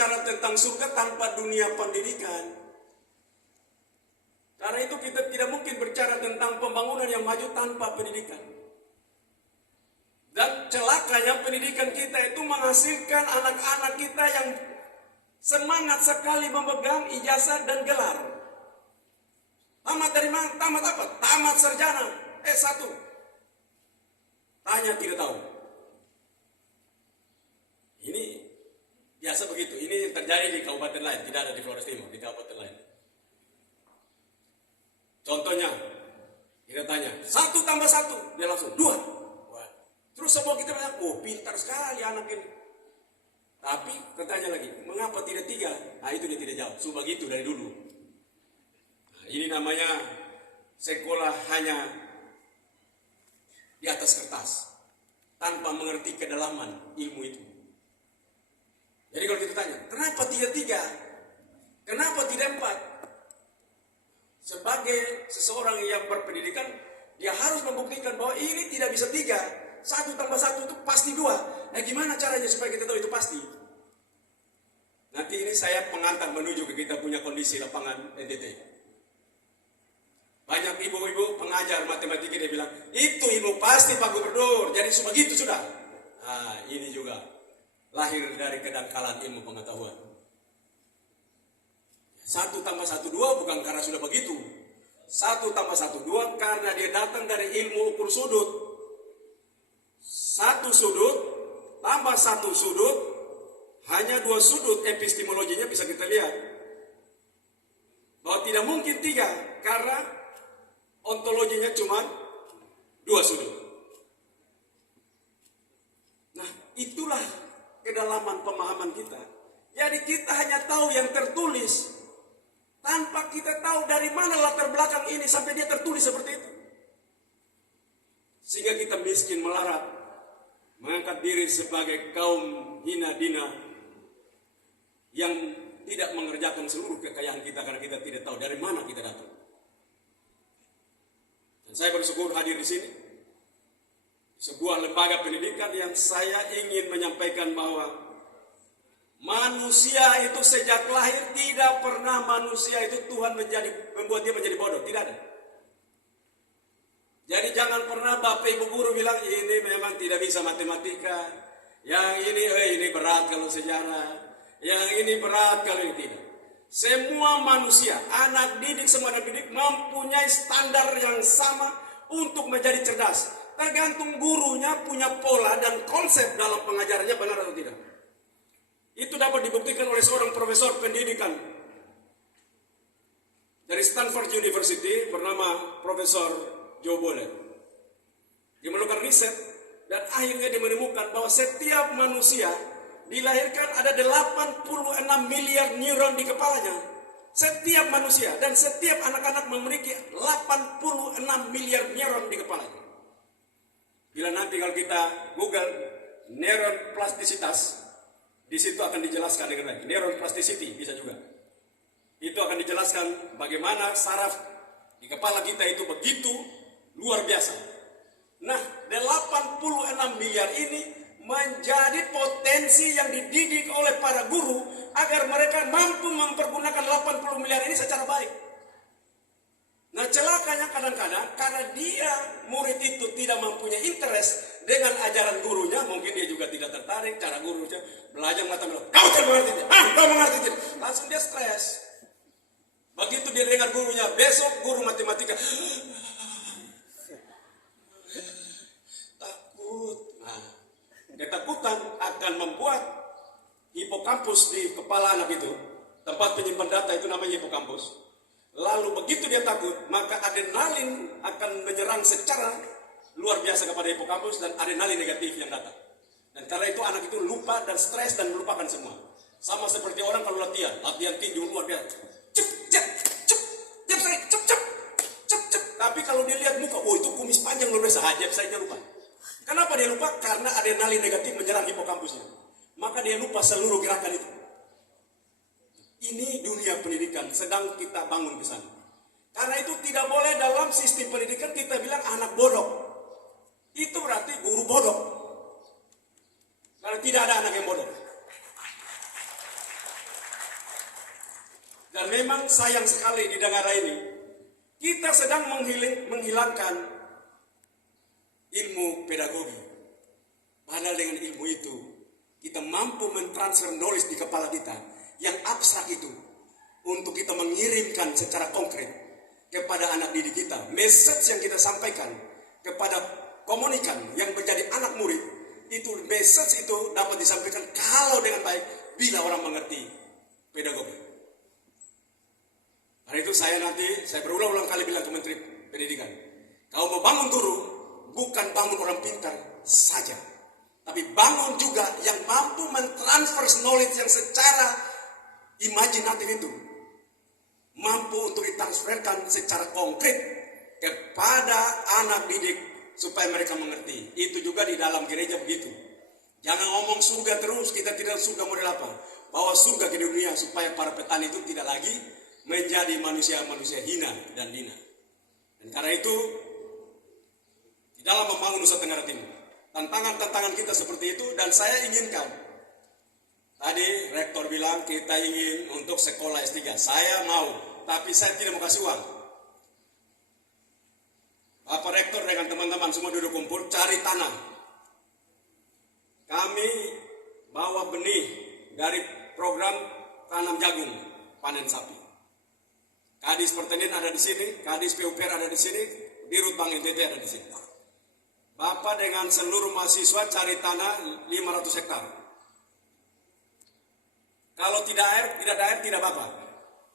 berbicara tentang surga tanpa dunia pendidikan. Karena itu kita tidak mungkin berbicara tentang pembangunan yang maju tanpa pendidikan. Dan celakanya pendidikan kita itu menghasilkan anak-anak kita yang semangat sekali memegang ijazah dan gelar. Tamat dari mana? Tamat apa? Tamat sarjana S1. Tanya tidak tahu. Ini biasa begitu. Ini yang terjadi di kabupaten lain, tidak ada di Flores Timur, di kabupaten lain. Contohnya, kita tanya, 1 tambah 1, dia langsung 2. Wah. Terus semua kita bilang, oh pintar sekali anak ini. Tapi, katanya lagi, mengapa tidak 3? Nah itu dia tidak jawab, so begitu dari dulu. Nah, ini namanya sekolah hanya di atas kertas, tanpa mengerti kedalaman ilmu itu. Jadi kalau kita tanya, kenapa tidak 3? Kenapa tidak 4? Sebagai seseorang yang berpendidikan, dia harus membuktikan bahwa ini tidak bisa 3. 1 tambah 1 itu pasti 2. Nah gimana caranya supaya kita tahu itu pasti? Nanti ini saya pengantar menuju ke kita punya kondisi lapangan NTT. Banyak ibu-ibu pengajar matematika dia bilang, itu ilmu pasti Pak Gubernur, jadi begitu sudah. Nah ini juga lahir dari kedangkalan ilmu pengetahuan. 1 tambah 1 2 bukan karena sudah begitu. 1 tambah 1 2 karena dia datang dari ilmu ukur sudut. 1 sudut tambah 1 sudut, hanya 2 sudut epistemologinya bisa kita lihat. Bahwa tidak mungkin 3 karena ontologinya cuma 2 sudut. Nah itulah kedalaman pemahaman kita. Jadi kita hanya tahu yang tertulis, tanpa kita tahu dari mana latar belakang ini sampai dia tertulis seperti itu. Sehingga kita miskin melarat, mengangkat diri sebagai kaum hina dina yang tidak mengerjakan seluruh kekayaan kita karena kita tidak tahu dari mana kita datang. Dan saya bersyukur hadir di sini, sebuah lembaga pendidikan yang saya ingin menyampaikan bahwa manusia itu sejak lahir tidak pernah manusia itu Tuhan membuat dia menjadi bodoh, tidak ada. Jadi jangan pernah Bapak Ibu guru bilang ini memang tidak bisa matematika, yang ini berat kalau sejarah, yang ini berat kalau ini tidak. Semua manusia, anak didik, semua anak didik mempunyai standar yang sama untuk menjadi cerdas. Tergantung gurunya punya pola dan konsep dalam pengajarannya benar atau tidak. Itu dapat dibuktikan oleh seorang profesor pendidikan dari Stanford University bernama Profesor Joe Bowler. Dia melakukan riset dan akhirnya dia menemukan bahwa setiap manusia dilahirkan ada 86 miliar neuron di kepalanya. Setiap manusia dan setiap anak-anak memiliki 86 miliar neuron di kepalanya. Bila nanti kalau kita Google neuron plastisitas, di situ akan dijelaskan dengan baik. Neuroplasticity bisa juga. Itu akan dijelaskan bagaimana saraf di kepala kita itu begitu luar biasa. Nah, 86 miliar ini menjadi potensi yang dididik oleh para guru agar mereka mampu mempergunakan 80 miliar ini secara baik. Nah, celakanya kadang-kadang karena dia murid itu tidak mempunyai interest dengan ajaran gurunya, mungkin dia juga tidak tertarik cara gurunya belajar matematika. Kamu tidak mengerti tidak? Kamu mengerti tidak? Langsung dia stres. Begitu dia dengar gurunya, besok guru matematika takut. Nah, ketakutan akan membuat hipokampus di kepala anak itu, tempat penyimpan data itu namanya hipokampus. Lalu begitu dia takut, maka adrenalin akan menyerang secara luar biasa kepada hipokampus dan adrenalin negatif yang datang. Dan karena itu anak itu lupa dan stres dan melupakan semua. Sama seperti orang kalau latihan tinju luar biasa. Cep. Tapi kalau dia lihat muka, oh itu kumis panjang luar biasa, saya lupa. Kenapa dia lupa? Karena adrenalin negatif menyerang hipokampusnya. Maka dia lupa seluruh gerakan itu. Ini dunia pendidikan sedang kita bangun ke sana. Karena itu tidak boleh dalam sistem pendidikan kita bilang anak bodoh. Itu berarti guru bodoh. Karena tidak ada anak yang bodoh. Dan memang sayang sekali di negara ini, kita sedang menghilangkan ilmu pedagogi. Padahal dengan ilmu itu, kita mampu mentransfer knowledge di kepala kita yang abstrak itu untuk kita mengirimkan secara konkret kepada anak didik kita. Message yang kita sampaikan kepada komunikan yang menjadi anak murid, itu message itu dapat disampaikan kalau dengan baik bila orang mengerti pedagogi. Karena itu saya berulang-ulang kali bilang ke Menteri Pendidikan, kau mau bangun guru, bukan bangun orang pintar saja, tapi bangun juga yang mampu mentransfer knowledge yang secara imajinatif itu, mampu untuk ditransferkan secara konkret kepada anak didik supaya mereka mengerti. Itu juga di dalam gereja begitu. Jangan ngomong surga terus, kita tidak surga model apa? Bawa surga ke dunia supaya para petani itu tidak lagi menjadi manusia-manusia hina dan dina. Dan karena itu, di dalam membangun Nusa Tenggara Timur, tantangan-tantangan kita seperti itu, dan saya inginkan, tadi rektor bilang kita ingin untuk sekolah S3, saya mau, tapi saya tidak mau kasih uang. Bapak rektor dengan teman-teman semua duduk kumpul, cari tanah. Kami bawa benih dari program tanam jagung, panen sapi. Kadis Pertanian ada di sini, Kadis PUPR ada di sini, Dirut Bank NTT ada di sini. Bapak dengan seluruh mahasiswa cari tanah 500 hektar. Kalau tidak ada air tidak apa-apa.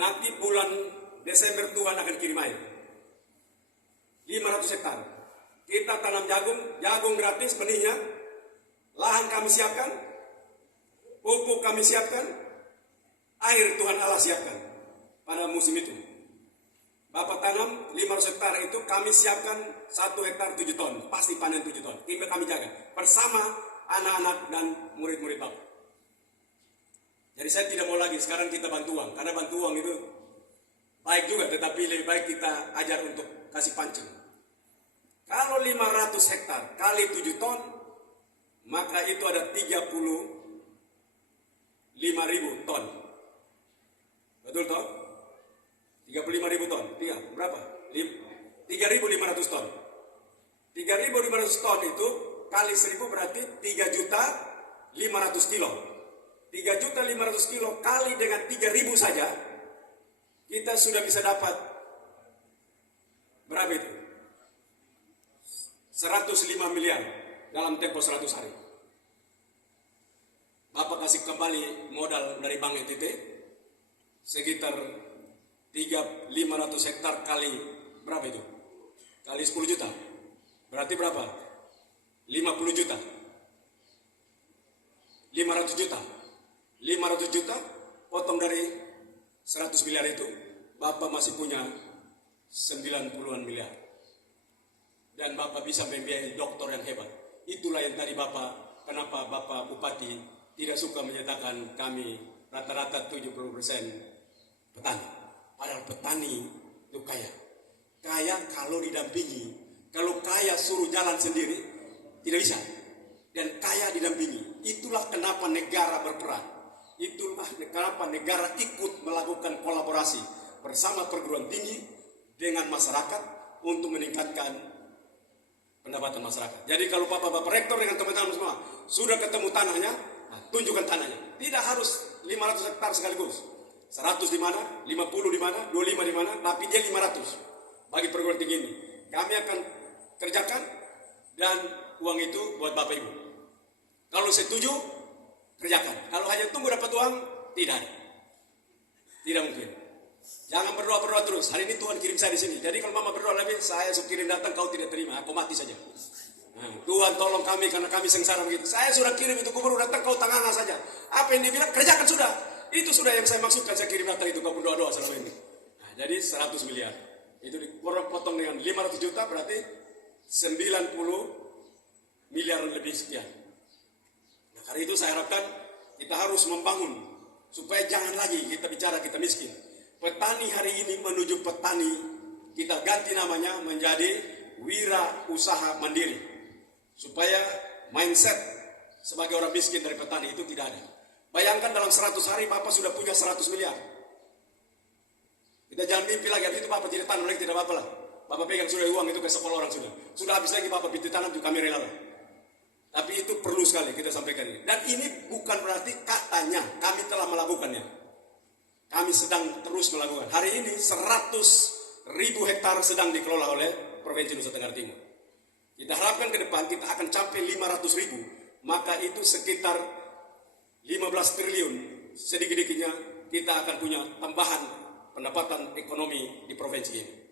Nanti bulan Desember Tuhan akan kirim air. 500 hektar. Kita tanam jagung gratis benihnya. Lahan kami siapkan, pupuk kami siapkan, air Tuhan Allah siapkan pada musim itu. Bapak tanam 500 hektar itu kami siapkan 1 hektar 7 ton, pasti panen 7 ton. Tim kami jaga bersama anak-anak dan murid-murid Bapak. Jadi saya tidak mau lagi sekarang kita bantu uang, karena bantu uang itu baik juga, tetapi lebih baik kita ajar untuk kasih pancing. Kalau 500 hektar kali 7 ton, maka itu ada 35.000 ton. Betul toh? 35.000 ton. Berapa? 3.500 ton. 3.500 ton itu kali 1.000 berarti 3.500.000 kilo. 3.500.000 kilo kali dengan 3.000 saja, kita sudah bisa dapat berapa itu? 105 miliar dalam tempo 100 hari. Bapak kasih kembali modal dari Bank NTT sekitar 500 hektar kali berapa itu? Kali 10 juta. Berarti berapa? 50 juta. 500 juta. 500 juta potong dari 100 miliar itu, Bapak masih punya 90-an miliar. Dan Bapak bisa membiayai doktor yang hebat. Itulah yang tadi Bapak, kenapa Bapak Bupati tidak suka menyatakan kami rata-rata 70% petani. Padahal petani itu kaya. Kaya kalau didampingi. Kalau kaya suruh jalan sendiri, tidak bisa. Dan kaya didampingi. Itulah kenapa negara berperan. Itulah kenapa negara ikut melakukan kolaborasi bersama perguruan tinggi dengan masyarakat untuk meningkatkan pendapatan masyarakat. Jadi kalau Bapak-Bapak rektor dengan teman-teman semua sudah ketemu tanahnya, tunjukkan tanahnya. Tidak harus 500 hektar sekaligus. 100 di mana, 50 di mana, 25 di mana, tapi dia 500 bagi perguruan tinggi ini. Kami akan kerjakan dan uang itu buat Bapak Ibu. Kalau setuju, kerjakan. Kalau hanya tunggu dapat uang, tidak. Tidak mungkin. Jangan berdoa terus. Hari ini Tuhan kirim saya di sini. Jadi kalau mama berdoa lagi, saya kirim datang, kau tidak terima, aku mati saja. Tuhan tolong kami karena kami sengsara begitu. Saya sudah kirim itu gubernur datang, kau tanganga saja. Apa yang dibilang, kerjakan sudah. Itu sudah yang saya maksudkan, saya kirim datang itu, kau berdoa-doa selama ini. Jadi 100 miliar. Itu dipotong dengan 500 juta berarti 90 miliar lebih sekian. Nah, karena itu saya harapkan kita harus membangun supaya jangan lagi kita bicara kita miskin. Petani hari ini menuju petani, kita ganti namanya menjadi wira usaha mandiri. Supaya mindset sebagai orang miskin dari petani itu tidak ada. Bayangkan dalam 100 hari Bapak sudah punya 100 miliar. Kita jangan mimpi lagi, habis itu Bapak tidak tanam lagi, tidak apa-apa lah. Bapak pegang sudah uang itu ke sekolah orang sudah. Sudah habis lagi Bapak pintu tanam juga kami rela lah. Tapi itu perlu sekali kita sampaikan ini. Dan ini bukan berarti katanya kami telah melakukannya. Kami sedang terus melakukan. Hari ini 100.000 hektar sedang dikelola oleh Provinsi Nusa Tenggara Timur. Kita harapkan ke depan kita akan capai 500.000. Maka itu sekitar 15 triliun. Sedikit-sedikitnya kita akan punya tambahan pendapatan ekonomi di provinsi ini.